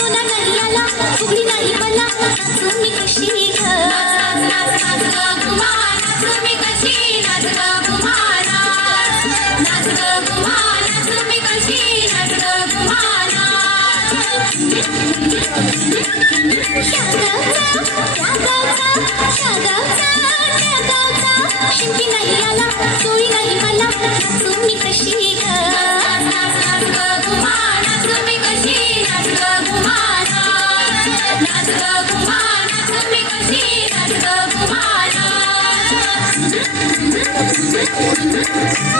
तुला नर्याला फुगडी नाही मला. नाचून मी कशी ग नाच नाच ग कुमार नाचून मी कशी नाच ग कुमार नाच ग कुमार नाचून मी कशी नाच ग कुमार Thank you.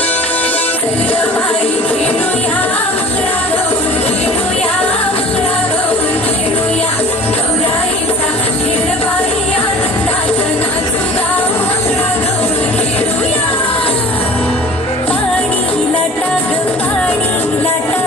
la